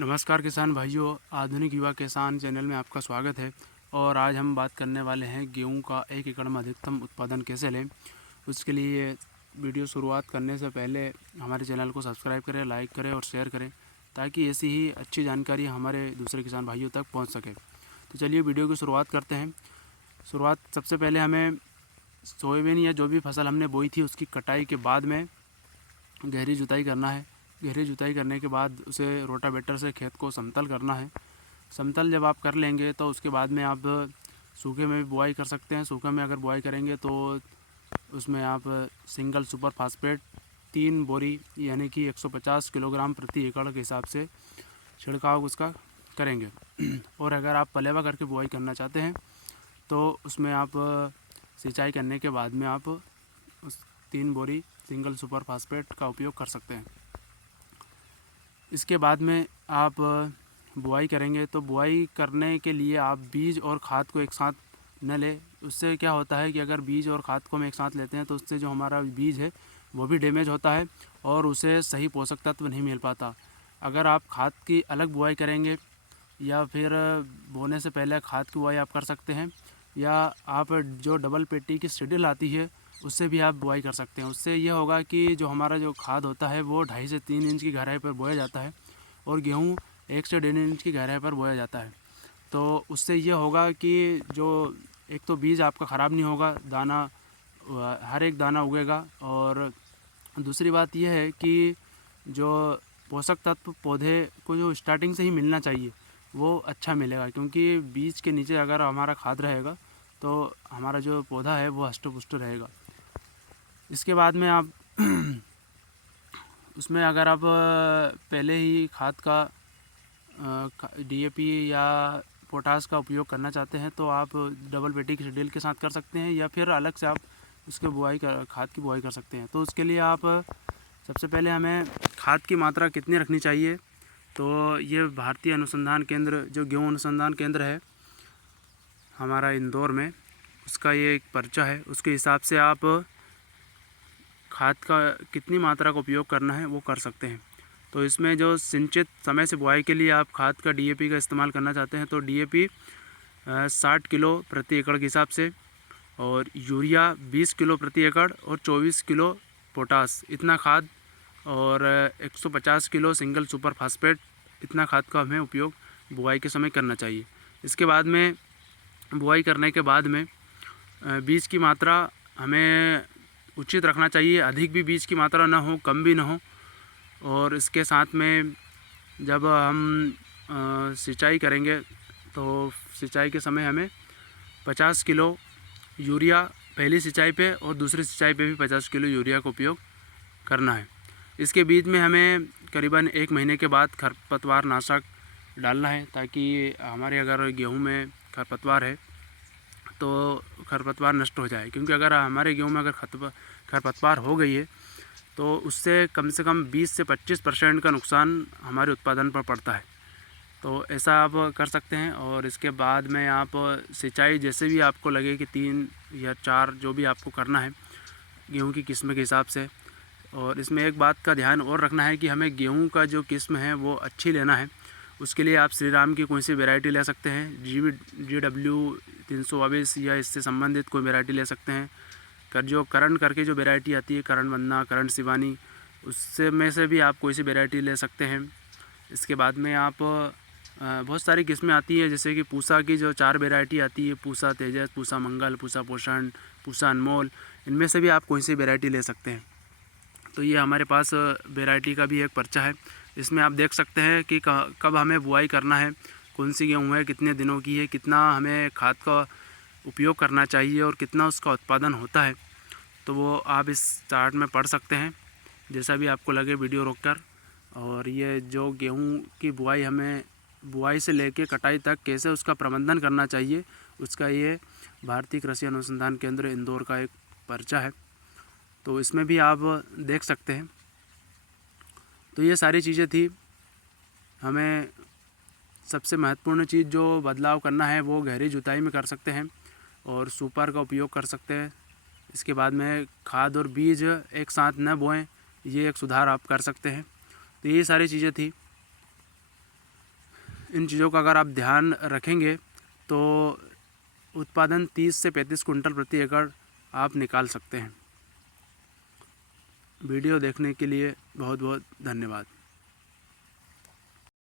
नमस्कार किसान भाइयों, आधुनिक युवा किसान चैनल में आपका स्वागत है। और आज हम बात करने वाले हैं गेहूं का 1 एकड़ में अधिकतम उत्पादन कैसे लें। उसके लिए वीडियो शुरुआत करने से पहले हमारे चैनल को सब्सक्राइब करें, लाइक करें और शेयर करें, ताकि ऐसी ही अच्छी जानकारी हमारे दूसरे किसान भाइयों तक पहुँच सके। तो चलिए वीडियो की शुरुआत करते हैं। सबसे पहले हमें सोयाबीन या जो भी फसल हमने बोई थी उसकी कटाई के बाद में गहरी जुताई करना है। गहरी जुताई करने के बाद उसे रोटावेटर से खेत को समतल करना है। समतल जब आप कर लेंगे तो उसके बाद में आप सूखे में भी बुआई कर सकते हैं। सूखे में अगर बुआई करेंगे तो उसमें आप सिंगल सुपर फास्फेट 3 बोरी यानी कि 150 किलोग्राम प्रति एकड़ के हिसाब से छिड़काव उसका करेंगे। और अगर आप पलेवा करके बुआई करना चाहते हैं तो उसमें आप सिंचाई करने के बाद में आप उस 3 बोरी सिंगल सुपर फास्फेट का उपयोग कर सकते हैं। इसके बाद में आप बुआई करेंगे तो बुआई करने के लिए आप बीज और खाद को एक साथ न लें। उससे क्या होता है कि अगर बीज और खाद को हम एक साथ लेते हैं तो उससे जो हमारा बीज है वो भी डैमेज होता है और उसे सही पोषक तत्व नहीं मिल पाता। अगर आप खाद की अलग बुआई करेंगे या फिर बोने से पहले खाद की बुआई आप कर सकते हैं, या आप जो डबल पेटी की शिडिल आती है उससे भी आप बुआई कर सकते हैं। उससे यह होगा कि जो हमारा जो खाद होता है वो 2.5 से 3 इंच की गहराई पर बोया जाता है और गेहूँ 1 से 1.5 इंच की गहराई पर बोया जाता है। तो उससे यह होगा कि जो एक तो बीज आपका ख़राब नहीं होगा, दाना हर एक दाना उगेगा, और दूसरी बात यह है कि जो पोषक तत्व पौधे को जो स्टार्टिंग से ही मिलना चाहिए वो अच्छा मिलेगा, क्योंकि बीज के नीचे अगर हमारा खाद रहेगा तो हमारा जो पौधा है वो हष्ट पुष्ट रहेगा। इसके बाद में आप उसमें अगर आप पहले ही खाद का DAP या पोटास का उपयोग करना चाहते हैं तो आप डबल पेटी की शेड्यूल के साथ कर सकते हैं, या फिर अलग से आप उसके खाद की बुआई कर सकते हैं। तो उसके लिए आप सबसे पहले हमें खाद की मात्रा कितनी रखनी चाहिए, तो ये भारतीय अनुसंधान केंद्र जो गेहूँ अनुसंधान केंद्र है हमारा इंदौर में, उसका ये एक पर्चा है। उसके हिसाब से आप खाद का कितनी मात्रा का उपयोग करना है वो कर सकते हैं। तो इसमें जो सिंचित समय से बुआई के लिए आप खाद का DAP का इस्तेमाल करना चाहते हैं तो DAP 60 किलो प्रति एकड़ के हिसाब से, और यूरिया 20 किलो प्रति एकड़, और 24 किलो पोटास, इतना खाद, और 150 किलो सिंगल सुपर फास्फेट, इतना खाद का हमें उपयोग बुआई के समय करना चाहिए। इसके बाद में बुआई करने के बाद में बीज की मात्रा हमें उचित रखना चाहिए। अधिक भी बीज की मात्रा ना हो, कम भी ना हो। और इसके साथ में जब हम सिंचाई करेंगे तो सिंचाई के समय हमें 50 किलो यूरिया पहली सिंचाई पे और दूसरी सिंचाई पे भी 50 किलो यूरिया का उपयोग करना है। इसके बीच में हमें करीबन 1 महीने के बाद खरपतवार नाशक डालना है, ताकि हमारे अगर गेहूं में खरपतवार है तो खरपतवार नष्ट हो जाए। क्योंकि अगर हमारे गेहूं में अगर खरपतवार हो गई है तो उससे कम से कम 20 से 25% का नुकसान हमारे उत्पादन पर पड़ता है। तो ऐसा आप कर सकते हैं। और इसके बाद में आप सिंचाई जैसे भी आपको लगे कि 3 या 4 जो भी आपको करना है गेहूं की किस्म के हिसाब से। और इसमें एक बात का ध्यान और रखना है कि हमें गेहूं का जो किस्म है वो अच्छी लेना है। उसके लिए आप श्री राम की कोई सी वैरायटी ले सकते हैं, GW 322 या इससे संबंधित कोई वैरायटी ले सकते हैं। जो करण करके जो वैरायटी आती है, करण वंदना, करण शिवानी, उससे में से भी आप कोई सी वैरायटी ले सकते हैं। इसके बाद में आप बहुत सारी किस्में आती है, जैसे कि पूसा की जो 4 वैरायटी आती है, पूसा तेजस, पूसा मंगल, पूसा पोषण, पूसा अनमोल, इनमें से भी आप कोई सी वैरायटी ले सकते हैं। तो ये हमारे पास वैरायटी का भी एक पर्चा है। इसमें आप देख सकते हैं कि कब हमें बुआई करना है, कौन सी गेहूँ है, कितने दिनों की है, कितना हमें खाद का उपयोग करना चाहिए और कितना उसका उत्पादन होता है। तो वो आप इस चार्ट में पढ़ सकते हैं, जैसा भी आपको लगे वीडियो रोककर। और ये जो गेहूं की बुआई, हमें बुआई से लेके कटाई तक कैसे उसका प्रबंधन करना चाहिए, उसका ये भारतीय कृषि अनुसंधान केंद्र इंदौर का एक पर्चा है। तो इसमें भी आप देख सकते हैं। तो ये सारी चीज़ें थी। हमें सबसे महत्वपूर्ण चीज़ जो बदलाव करना है वो गहरी जुताई में कर सकते हैं और सुपर का उपयोग कर सकते हैं। इसके बाद में खाद और बीज एक साथ न बोएं, ये एक सुधार आप कर सकते हैं। तो ये सारी चीज़ें थी। इन चीज़ों का अगर आप ध्यान रखेंगे तो उत्पादन 30 से 35 कुंटल प्रति एकड़ आप निकाल सकते हैं। वीडियो देखने के लिए बहुत बहुत धन्यवाद।